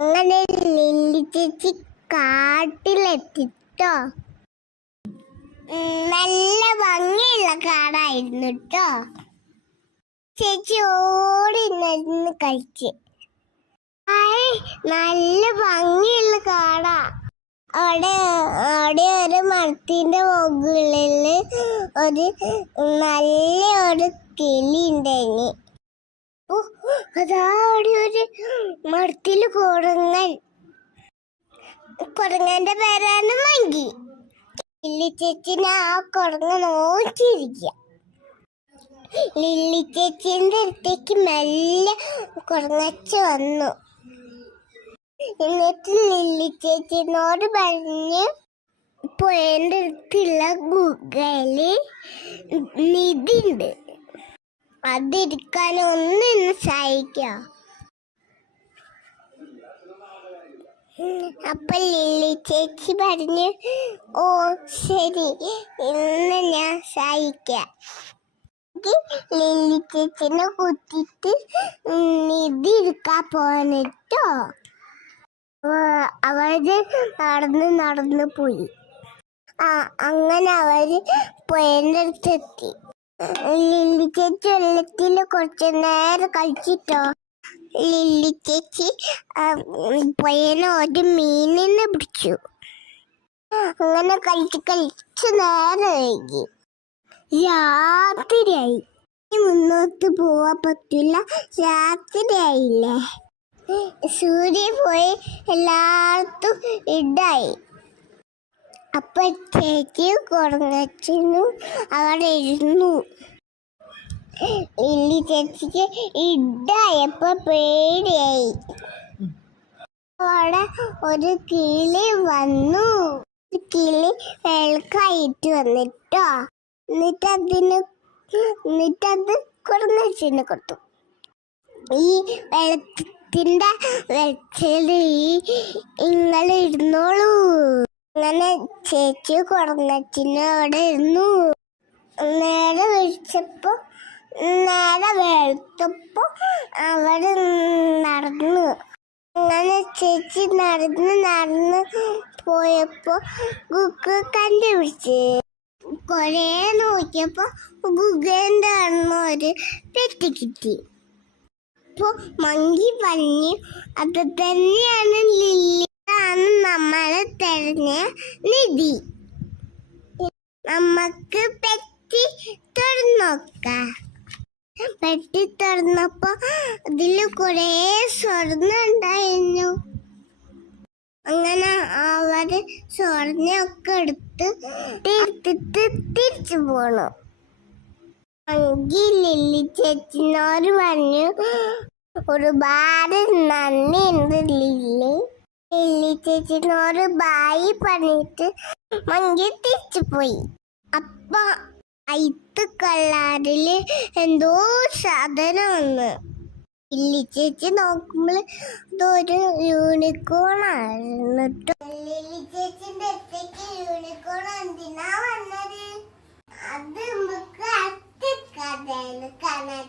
അങ്ങനെ ലില്ലി ചേച്ചി കാട്ടിലെത്തിട്ടോ. നല്ല ഭംഗിയുള്ള കാടായിരുന്നു കേട്ടോ. ചേച്ചി ഓടി നിന്ന് കഴിച്ച്. നല്ല ഭംഗിയുള്ള കാടാ. അവിടെ ഒരു മരത്തിന്റെ മുകളില് നല്ലൊരു കിളി ഉണ്ടായിന്. അതാടി ഒരു മരത്തില് കുരങ്ങന്റെ പേരാണ് മങ്കി. ലില്ലി ചേച്ചിനെ ആ കുരങ്ങ നോക്കിയിരിക്കുക. ലില്ലി ചേച്ചിന്റെ അടുത്തേക്ക് മെല്ലെ കുരങ്ങച്ച് വന്നു. എന്നിട്ട് ലില്ലി ചേച്ചിനോട് പറഞ്ഞ്, പുഴന്റെ അടുത്തുള്ള ഗുഹയില് നിധി ഉണ്ട്, അതിരിക്കാൻ ഒന്ന് സഹായിക്കാം. അപ്പൊ ലില്ലി ചേച്ചി പറഞ്ഞു, ഓ ശരി, ഇന്ന് ഞാൻ സഹായിക്കാം. ലില്ലി ചേച്ചിനെ കുത്തിട്ട് നിധി എടുക്കാൻ പോന്നിട്ടോ. അവര് നടന്ന് പോയി. അങ്ങനെ അവര് പുഴന്റെ അടുത്തെത്തി. ലില്ലി ചേച്ചി വെള്ളത്തിൽ കുറച്ചു നേരം കളിച്ചിട്ടോ. ലില്ലി ചേച്ചി പുഴനെ ഒരു മീനിനെ പിടിച്ചു. അങ്ങനെ കളിച്ച് നേരം വൈകി. രാത്രിയായി. മുന്നോട്ട് പോവാൻ പറ്റില്ല, രാത്രിയായില്ലേ. സൂര്യൻ പോയി എല്ലായിടത്തും ഇടായി. അപ്പൊ ചേച്ചിയും കുരങ്ങച്ചനും അവിടെ ഇരുന്നു. ലില്ലി ചേച്ചിക്ക് ഇടായപ്പോ പേടിയായി. അവിടെ ഒരു കിളി വന്നു. കിളി വെളുക്കായിട്ട് വന്നിട്ടോ. എന്നിട്ടത് കുരങ്ങച്ചന് കൊടുത്തു. ഈ വെള്ളത്തിന്റെ വെച്ചത് ഇങ്ങള് ഇരുന്നോളൂ. അങ്ങനെ ചേച്ചി കുരങ്ങച്ചന് അവിടെ ഇരുന്നു. നേരെ വെളുത്തപ്പോ അവിടെ നടന്നു. അങ്ങനെ ചേച്ചി നടന്ന് പോയപ്പോ ഗുഗ കണ്ടുപിടിച്ച്. കൊറേ നോക്കിയപ്പോ ഗുഗന്റെ ഒരു പെട്ടി കിട്ടി. അപ്പൊ മങ്കി പറഞ്ഞു, അത് തന്നെയാണ് ലില്ലിയാണ് നമ്മളെ തെരഞ്ഞ നിധി. നമ്മക്ക് പെട്ടി തുറന്നോക്കാം. പെട്ടി തുറന്നപ്പോ അതില് കുറെ സ്വർണ്ണം ഉണ്ടായിരുന്നു. അങ്ങനെ അവര് സ്വർണ്ണൊക്കെ എടുത്തിട്ട് തിരിച്ചു പോണു. മങ്കി ലില്ലി ചേച്ചിനോട് പറഞ്ഞു, ഒരുപാട് നന്ദിയുണ്ട് ലില്ലി. ലില്ലി ചേച്ചിനോട് ബായി പറഞ്ഞിട്ട് മങ്കി തിരിച്ചു പോയി. അപ്പൊ അയിത്ത് കള്ളാറില് എന്തോ സാധനം വന്ന്. ലില്ലി ചേച്ചി നോക്കുമ്പോൾ അതൊരു യൂണിക്കോണായിരുന്നു. ലില്ലി ചേച്ചിന്റെ അടുത്തേക്ക് യൂണിക്കോൺ എന്തിനാ വന്നത്? അത് നമുക്ക് അടുത്ത കഥയിൽ കാണാം.